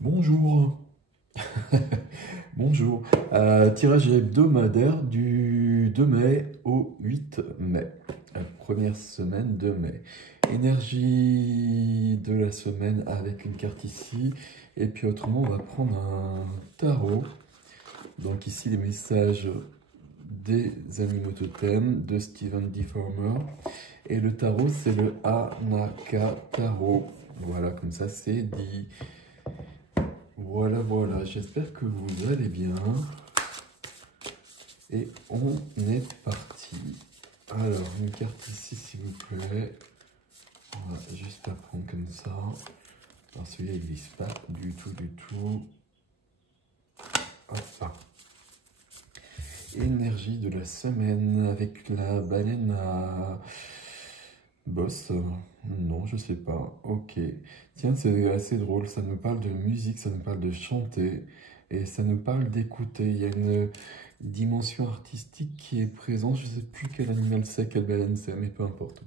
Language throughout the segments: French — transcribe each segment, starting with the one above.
Bonjour. Bonjour. Tirage hebdomadaire du 2 mai au 8 mai. Première semaine de mai. Énergie de la semaine avec une carte ici. Et puis autrement, on va prendre un tarot. Donc ici, les messages des animaux totems de Stephen Deformer. Et le tarot, c'est le Anaka Tarot. Voilà, comme ça, c'est dit. Voilà, voilà, j'espère que vous allez bien. Et on est parti. Alors, une carte ici, s'il vous plaît. On va juste la prendre comme ça. Alors, celui-là, il glisse pas du tout, du tout. Hop. Énergie de la semaine avec la baleine à boss. Non, je sais pas. Ok. Tiens, c'est assez drôle. Ça nous parle de musique, ça nous parle de chanter et ça nous parle d'écouter. Il y a une dimension artistique qui est présente. Je sais plus quel animal c'est, quelle baleine c'est, mais peu importe.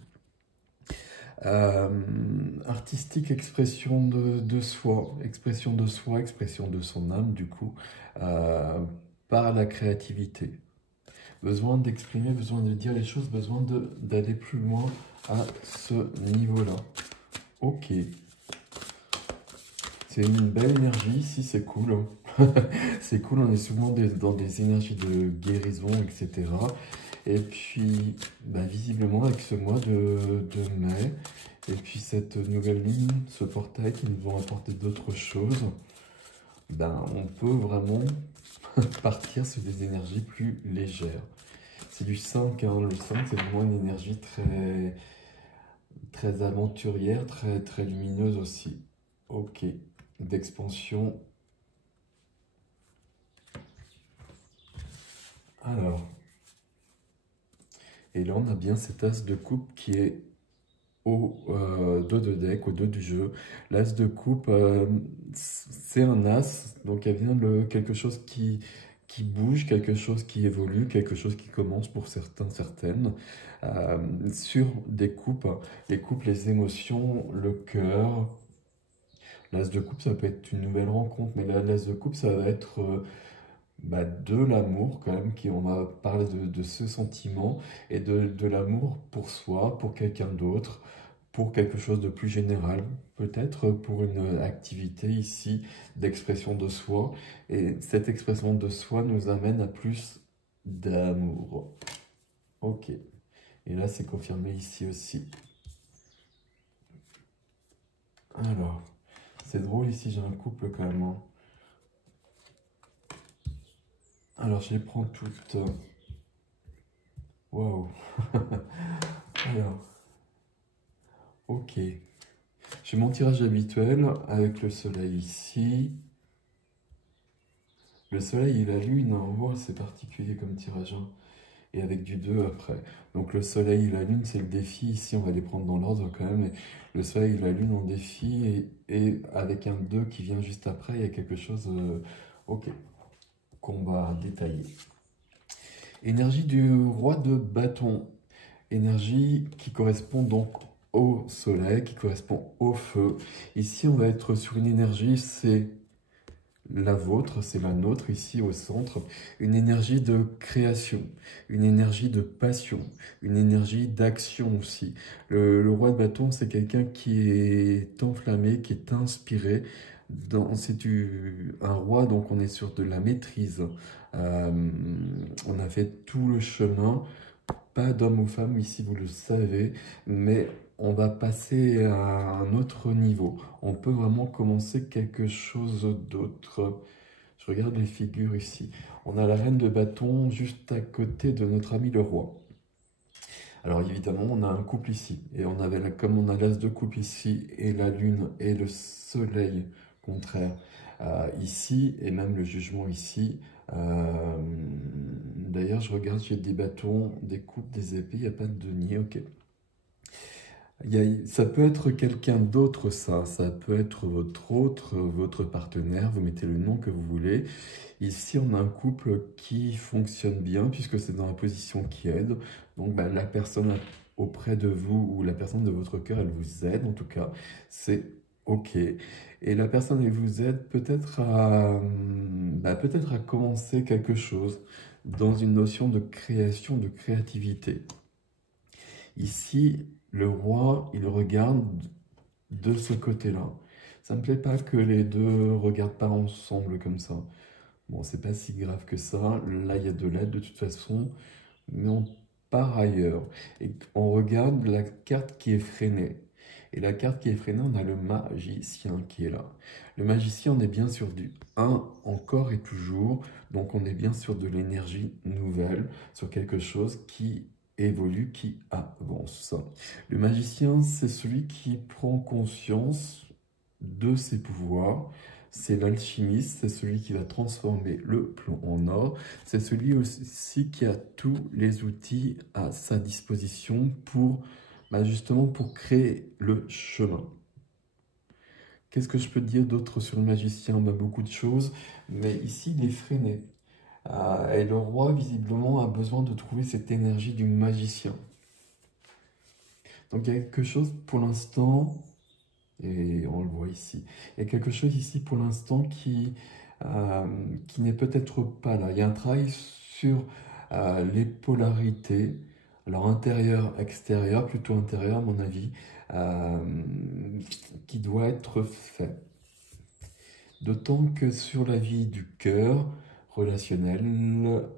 Euh, Artistique, expression de soi, expression de son âme, du coup, euh, par la créativité. Besoin d'exprimer, besoin de dire les choses, besoin d'aller plus loin à ce niveau-là. Ok, c'est une belle énergie ici, c'est cool. C'est cool, on est souvent dans des énergies de guérison, etc. Et puis, bah, visiblement, avec ce mois de mai, et puis cette nouvelle ligne, ce portail qui nous vont apporter d'autres choses, ben, on peut vraiment partir sur des énergies plus légères. C'est du 5, hein. Le 5, c'est vraiment une énergie très, très aventurière, très, très lumineuse aussi. Ok, d'expansion. Alors, et là, on a bien cet as de coupe qui est au dos de deck, au dos du jeu. L'as de coupe, c'est un as, donc elle vient de quelque chose qui bouge, quelque chose qui évolue, quelque chose qui commence pour certains, certaines. Sur des coupes, les coupes, les émotions, le cœur. L'as de coupe, ça peut être une nouvelle rencontre, mais là, l'as de coupe, ça va être bah, de l'amour quand même, on va parler de ce sentiment et de l'amour pour soi, pour quelqu'un d'autre, pour quelque chose de plus général, peut-être pour une activité ici d'expression de soi. Et cette expression de soi nous amène à plus d'amour. Ok. Et là, c'est confirmé ici aussi. Alors, c'est drôle ici, j'ai un couple quand même, hein. Alors, je les prends toutes. Waouh. Alors, ok. J'ai mon tirage habituel avec le soleil ici. Le soleil et la lune, hein. Wow, c'est particulier comme tirage, hein. Et avec du 2 après. Donc le soleil et la lune, c'est le défi. Ici, on va les prendre dans l'ordre quand même. Et le soleil et la lune en défi. Et avec un 2 qui vient juste après, il y a quelque chose ok, qu'on va détailler. Énergie du roi de bâton. Énergie qui correspond donc au soleil, qui correspond au feu. Ici, on va être sur une énergie, c'est la vôtre, c'est la nôtre ici au centre, une énergie de création, une énergie de passion, une énergie d'action aussi. Le roi de bâton, c'est quelqu'un qui est enflammé, qui est inspiré. Un roi, donc on est sur de la maîtrise. On a fait tout le chemin, pas d'homme ou femme ici, vous le savez, mais on va passer à un autre niveau. On peut vraiment commencer quelque chose d'autre. Je regarde les figures ici. On a la reine de bâton juste à côté de notre ami le roi. Alors évidemment, on a un couple ici. Et comme on a l'as de coupe ici, et la lune et le soleil contraire ici, et même le jugement ici. D'ailleurs, je regarde, j'ai des bâtons, des coupes, des épées, il n'y a pas de denier, ok. Ça peut être quelqu'un d'autre, ça peut être votre autre, votre partenaire, vous mettez le nom que vous voulez. Ici, on a un couple qui fonctionne bien puisque c'est dans la position qui aide. Donc, bah, la personne auprès de vous ou la personne de votre cœur, elle vous aide en tout cas. C'est OK. Et la personne, elle vous aide peut-être à commencer quelque chose dans une notion de création, de créativité. Ici, le roi, il regarde de ce côté-là. Ça me plaît pas que les deux regardent pas ensemble comme ça. Bon, c'est pas si grave que ça. Là, il y a de l'aide de toute façon, mais on part ailleurs. Et on regarde la carte qui est freinée. Et la carte qui est freinée, on a le magicien qui est là. Le magicien, on est bien sur du un encore et toujours. Donc, on est bien sur de l'énergie nouvelle, sur quelque chose qui évolue, qui avance. Le magicien, c'est celui qui prend conscience de ses pouvoirs. C'est l'alchimiste, c'est celui qui va transformer le plomb en or. C'est celui aussi qui a tous les outils à sa disposition pour justement pour créer le chemin. Qu'est-ce que je peux dire d'autre sur le magicien? Beaucoup de choses, mais ici il est freiné. Et le roi visiblement a besoin de trouver cette énergie du magicien. Donc il y a quelque chose pour l'instant, et on le voit ici, il y a quelque chose ici pour l'instant qui n'est peut-être pas là. Il y a un travail sur les polarités, alors intérieur, extérieur, plutôt intérieur à mon avis, euh, qui doit être fait. D'autant que sur la vie du cœur, relationnel,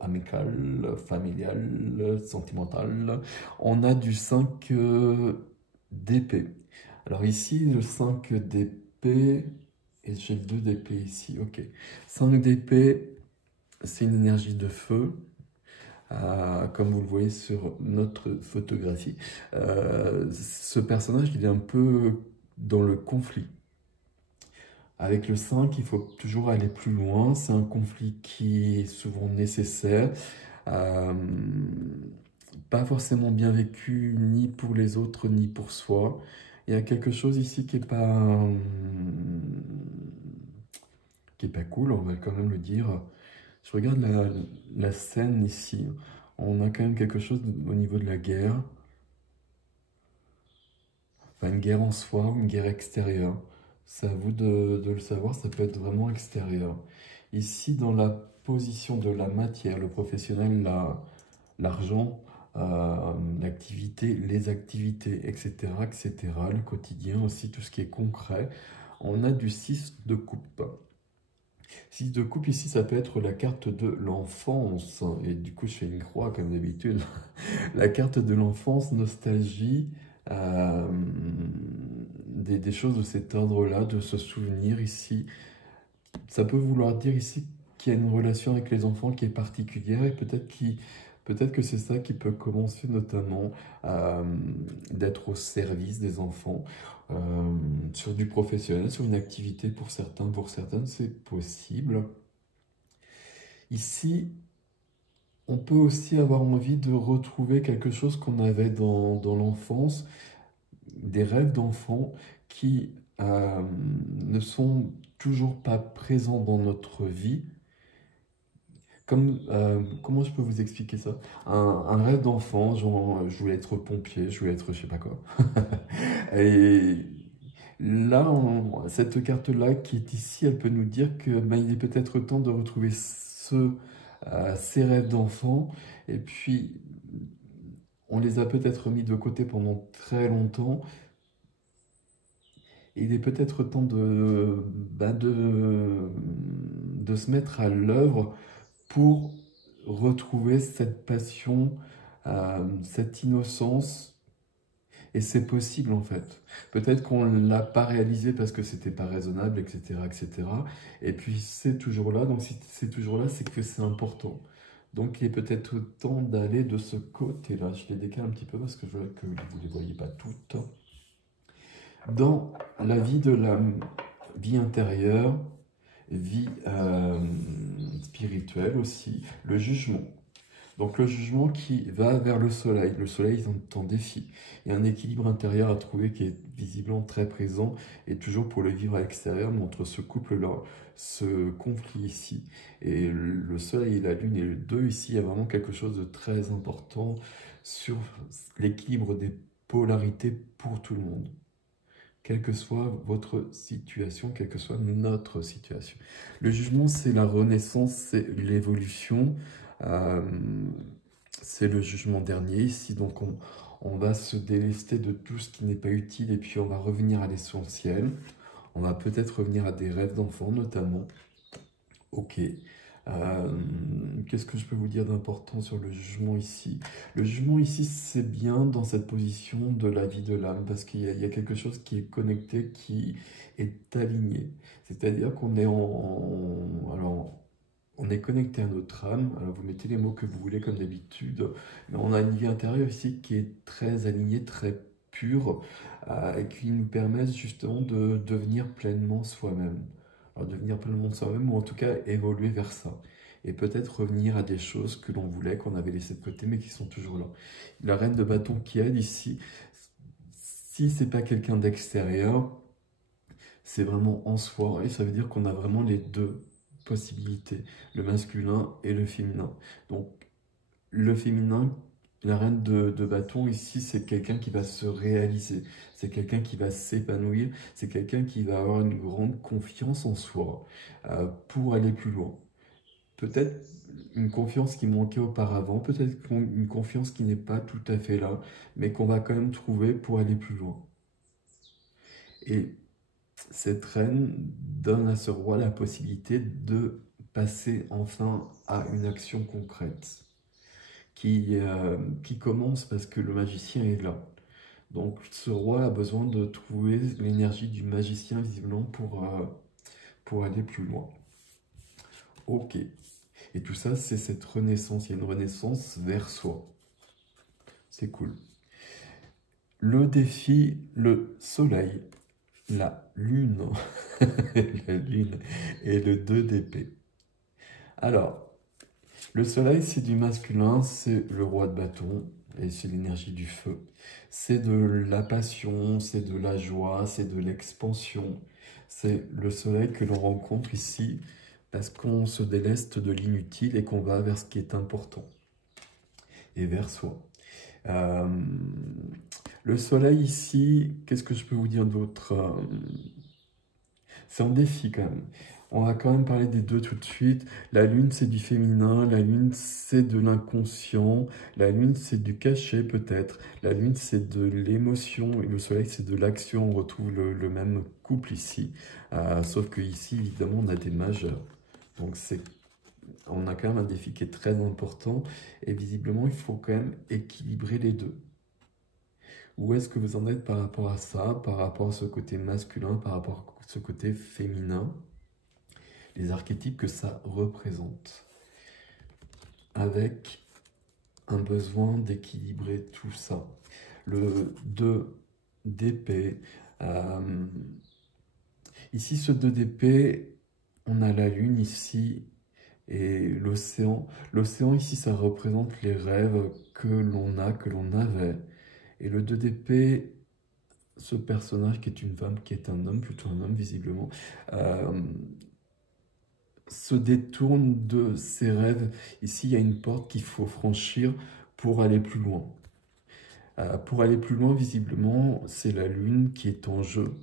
amical, familial, sentimental, on a du 5 d'épée. Alors ici, le 5 d'épée, et j'ai le 2 d'épée ici, ok. 5 d'épée, c'est une énergie de feu, comme vous le voyez sur notre photographie. Ce personnage, il est un peu dans le conflit. Avec le 5, il faut toujours aller plus loin. C'est un conflit qui est souvent nécessaire. Euh, Pas forcément bien vécu ni pour les autres ni pour soi. Il y a quelque chose ici qui est pas cool, on va quand même le dire. Je regarde la scène ici. On a quand même quelque chose au niveau de la guerre. Enfin, une guerre en soi ou une guerre extérieure. C'est à vous de le savoir, ça peut être vraiment extérieur. Ici, dans la position de la matière, le professionnel, l'argent, l'activité, les activités, etc., etc., le quotidien aussi, tout ce qui est concret, on a du 6 de coupe. 6 de coupe ici, ça peut être la carte de l'enfance. Et du coup, je fais une croix comme d'habitude. La carte de l'enfance, nostalgie, euh, des choses de cet ordre-là, de se souvenir ici. Ça peut vouloir dire ici qu'il y a une relation avec les enfants qui est particulière et peut-être que c'est ça qui peut commencer notamment d'être au service des enfants sur du professionnel, sur une activité pour certains, pour certaines, c'est possible. Ici, on peut aussi avoir envie de retrouver quelque chose qu'on avait dans l'enfance, des rêves d'enfants qui ne sont toujours pas présents dans notre vie. Comment je peux vous expliquer ça? Un rêve d'enfant, genre je voulais être pompier, je voulais être je sais pas quoi. Et là, cette carte-là qui est ici, elle peut nous dire que il est peut-être temps de retrouver ces rêves d'enfant. Et puis, on les a peut-être mis de côté pendant très longtemps. Il est peut-être temps de se mettre à l'œuvre pour retrouver cette passion, cette innocence. Et c'est possible en fait. Peut-être qu'on ne l'a pas réalisé parce que c'était pas raisonnable, etc., etc. Et puis c'est toujours là. Donc si c'est toujours là, c'est que c'est important. Donc il est peut-être temps d'aller de ce côté-là. Je les décale un petit peu parce que je veux que vous ne les voyez pas toutes. Dans la vie de la vie intérieure, vie spirituelle aussi, le jugement. Donc le jugement qui va vers le soleil est en défi. Il y a un équilibre intérieur à trouver qui est visiblement très présent et toujours pour le vivre à l'extérieur, mais entre ce couple-là, ce conflit ici, et le soleil et la lune et le 2 ici, il y a vraiment quelque chose de très important sur l'équilibre des polarités pour tout le monde. quelle que soit votre situation, quelle que soit notre situation. Le jugement, c'est la renaissance, c'est l'évolution, euh, c'est le jugement dernier ici, donc on va se délester de tout ce qui n'est pas utile et puis on va revenir à l'essentiel. On va peut-être revenir à des rêves d'enfants notamment. Ok. Qu'est-ce que je peux vous dire d'important sur le jugement ici? Le jugement ici, c'est bien dans cette position de la vie de l'âme, parce il y a quelque chose qui est connecté, qui est aligné. C'est-à-dire qu'on est alors, on est connecté à notre âme. Alors, vous mettez les mots que vous voulez comme d'habitude, mais on a une vie intérieure ici qui est très alignée, très pure, et qui nous permet justement de devenir pleinement soi-même. Alors, devenir pleinement soi-même, ou en tout cas évoluer vers ça. Et peut-être revenir à des choses que l'on voulait, qu'on avait laissées de côté, mais qui sont toujours là. La reine de bâton qui aide ici, si c'est pas quelqu'un d'extérieur, c'est vraiment en soi, et ça veut dire qu'on a vraiment les deux possibilités, le masculin et le féminin. Donc, le féminin, la reine de bâton ici, c'est quelqu'un qui va se réaliser, c'est quelqu'un qui va s'épanouir, c'est quelqu'un qui va avoir une grande confiance en soi pour aller plus loin. Peut-être une confiance qui manquait auparavant, peut-être une confiance qui n'est pas tout à fait là, mais qu'on va quand même trouver pour aller plus loin. Et cette reine donne à ce roi la possibilité de passer enfin à une action concrète qui commence parce que le magicien est là. Donc ce roi a besoin de trouver l'énergie du magicien visiblement pour aller plus loin. Ok. Et tout ça, c'est cette renaissance. Il y a une renaissance vers soi. C'est cool. Le défi, le soleil, la lune, la lune et le 2 d'épée. Alors, le soleil, c'est du masculin, c'est le roi de bâton, et c'est l'énergie du feu. C'est de la passion, c'est de la joie, c'est de l'expansion. C'est le soleil que l'on rencontre ici parce qu'on se déleste de l'inutile et qu'on va vers ce qui est important et vers soi. Euh, le soleil ici, qu'est-ce que je peux vous dire d'autre? C'est un défi quand même. On va quand même parler des deux tout de suite. La lune, c'est du féminin. La lune, c'est de l'inconscient. La lune, c'est du cachet peut-être. La lune, c'est de l'émotion. Et le soleil, c'est de l'action. On retrouve le même couple ici. Sauf que ici, évidemment, on a des majeurs. Donc, on a quand même un défi qui est très important. Et visiblement, il faut quand même équilibrer les deux. Où est-ce que vous en êtes par rapport à ça, par rapport à ce côté masculin, par rapport à ce côté féminin, les archétypes que ça représente, avec un besoin d'équilibrer tout ça. Le 2 d'épée, ici ce 2 d'épée, on a la lune ici et l'océan. L'océan ici, ça représente les rêves que l'on a, que l'on avait. Et le 2 d'épée, ce personnage qui est une femme, qui est un homme, plutôt un homme visiblement, se détourne de ses rêves. Ici, il y a une porte qu'il faut franchir pour aller plus loin. Pour aller plus loin, visiblement, c'est la lune qui est en jeu.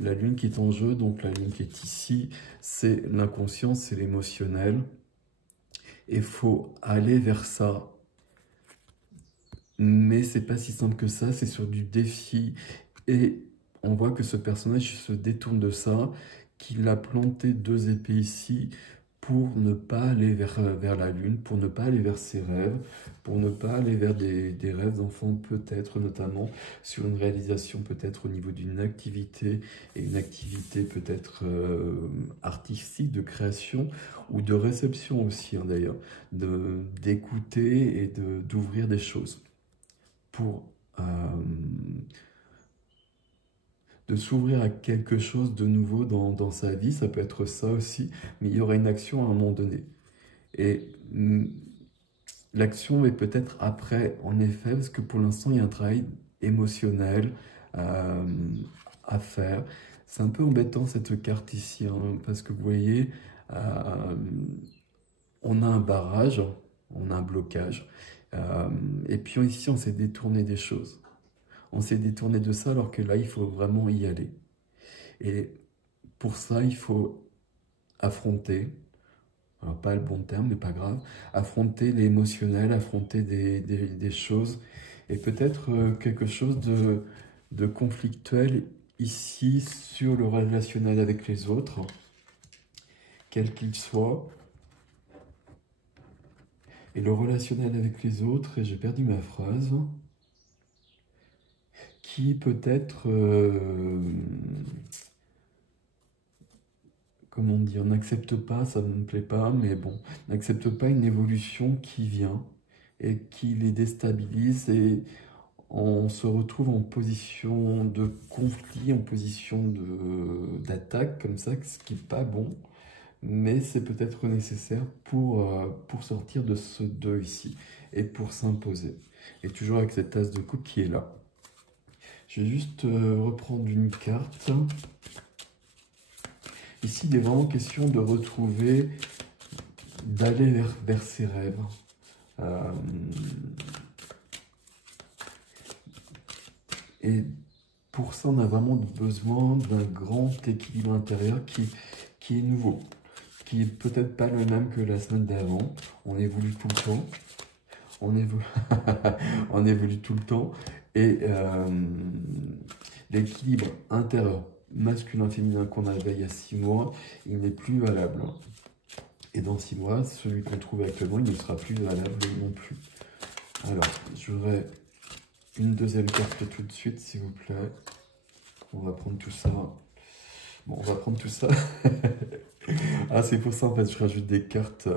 La lune qui est en jeu, donc la lune qui est ici, c'est l'inconscient, c'est l'émotionnel. Et il faut aller vers ça. Mais c'est pas si simple que ça, c'est sur du défi. Et on voit que ce personnage se détourne de ça, qu'il a planté 2 épées ici pour ne pas aller vers la lune, pour ne pas aller vers ses rêves, pour ne pas aller vers des rêves d'enfants peut-être, notamment sur une réalisation peut-être au niveau d'une activité, et une activité peut-être artistique, de création ou de réception aussi d'ailleurs, d'écouter et d'ouvrir des choses pour de s'ouvrir à quelque chose de nouveau dans sa vie, ça peut être ça aussi, mais il y aura une action à un moment donné. Et l'action est peut-être après, en effet, parce que pour l'instant, il y a un travail émotionnel à faire. C'est un peu embêtant cette carte ici, hein, parce que vous voyez, on a un barrage, on a un blocage, et puis ici, on s'est détourné des choses. On s'est détourné de ça alors que là, il faut vraiment y aller. Et pour ça, il faut affronter, alors pas le bon terme, mais pas grave, affronter l'émotionnel, affronter des choses, et peut-être quelque chose de conflictuel ici sur le relationnel avec les autres, quel qu'il soit. Et le relationnel avec les autres, et j'ai perdu ma phrase, qui peut-être, comment dire, n'accepte pas, ça ne me plaît pas, mais bon, n'accepte pas une évolution qui vient et qui les déstabilise, et on se retrouve en position de conflit, en position d'attaque, comme ça, ce qui n'est pas bon, mais c'est peut-être nécessaire pour sortir de ce 2 ici, et pour s'imposer. Et toujours avec cette tasse de coupe qui est là. Je vais juste reprendre une carte. Ici, il est vraiment question de retrouver, d'aller vers ses rêves. Et pour ça, on a vraiment besoin d'un grand équilibre intérieur qui est nouveau, qui est peut-être pas le même que la semaine d'avant. On évolue tout le temps. On évolue, on évolue tout le temps. Et l'équilibre intérieur masculin-féminin qu'on avait il y a 6 mois, il n'est plus valable. Et dans 6 mois, celui qu'on trouve actuellement, il ne sera plus valable non plus. Alors, je voudrais une deuxième carte tout de suite, s'il vous plaît. On va prendre tout ça. Bon, on va prendre tout ça. Ah, c'est pour ça, en fait, je rajoute des cartes.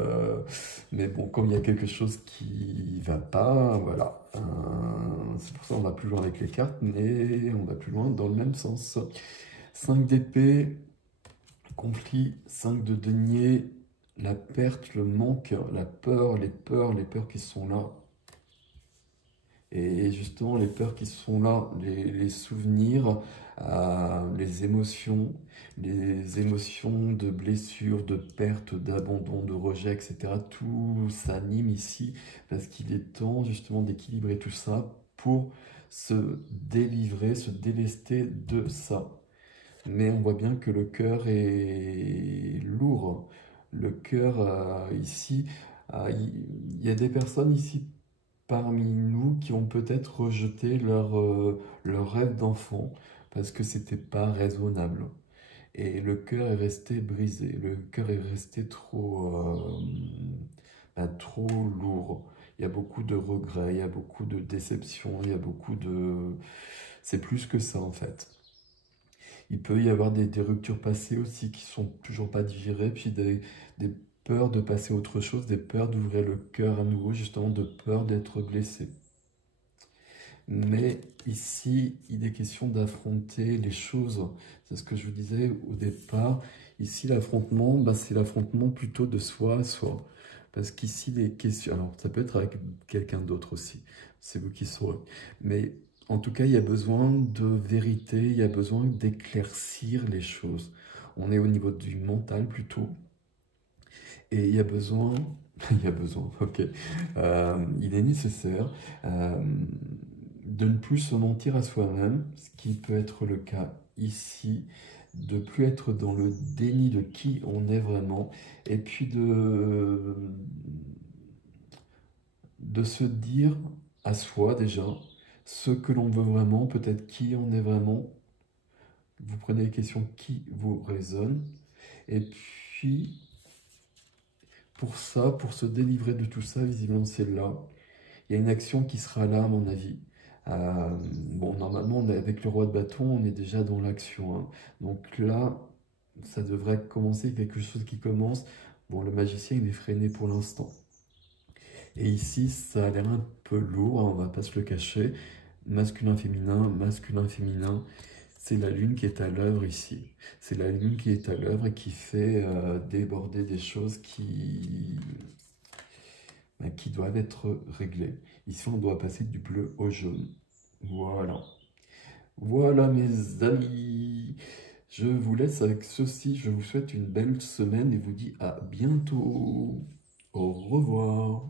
Mais bon, comme il y a quelque chose qui va pas, voilà. C'est pour ça qu'on va plus loin avec les cartes, mais on va plus loin dans le même sens. 5 d'épée, conflit, 5 de denier, la perte, le manque, la peur, les peurs qui sont là. Et justement, les peurs qui sont là, les souvenirs, les émotions de blessure, de perte, d'abandon, de rejet, etc. Tout s'anime ici parce qu'il est temps justement d'équilibrer tout ça pour se délivrer, se délester de ça. Mais on voit bien que le cœur est lourd. Le cœur, ici, il y a des personnes ici parmi nous qui ont peut-être rejeté leur rêve d'enfant parce que c'était pas raisonnable. Et le cœur est resté brisé, le cœur est resté trop lourd. Il y a beaucoup de regrets, il y a beaucoup de déceptions, il y a beaucoup de... C'est plus que ça en fait. Il peut y avoir des ruptures passées aussi qui sont toujours pas digérées, puis des peurs de passer à autre chose, des peurs d'ouvrir le cœur à nouveau, justement de peur d'être blessé. Mais ici, il est question d'affronter les choses. C'est ce que je vous disais au départ. Ici, l'affrontement, c'est l'affrontement plutôt de soi à soi. Parce qu'ici, les questions... Alors, ça peut être avec quelqu'un d'autre aussi. C'est vous qui saurez. Mais en tout cas, il y a besoin de vérité, il y a besoin d'éclaircir les choses. On est au niveau du mental plutôt. Et il y a besoin... Il y a besoin, ok. Il est nécessaire de ne plus se mentir à soi-même, ce qui peut être le cas ici, de plus être dans le déni de qui on est vraiment, et puis de se dire à soi déjà ce que l'on veut vraiment, peut-être qui on est vraiment. Vous prenez les questions qui vous résonnent, et puis pour ça, pour se délivrer de tout ça, visiblement c'est là. Il y a une action qui sera là, à mon avis. Bon, normalement, avec le roi de bâton, on est déjà dans l'action, hein. Donc là, ça devrait commencer, quelque chose qui commence. Bon, le magicien, il est freiné pour l'instant. Et ici, ça a l'air un peu lourd, hein, on va pas se le cacher. Masculin, féminin. C'est la lune qui est à l'œuvre ici. C'est la lune qui est à l'œuvre et qui fait déborder des choses qui doivent être réglées. Ici, on doit passer du bleu au jaune. Voilà. Voilà, mes amis. Je vous laisse avec ceci. Je vous souhaite une belle semaine et vous dis à bientôt. Au revoir.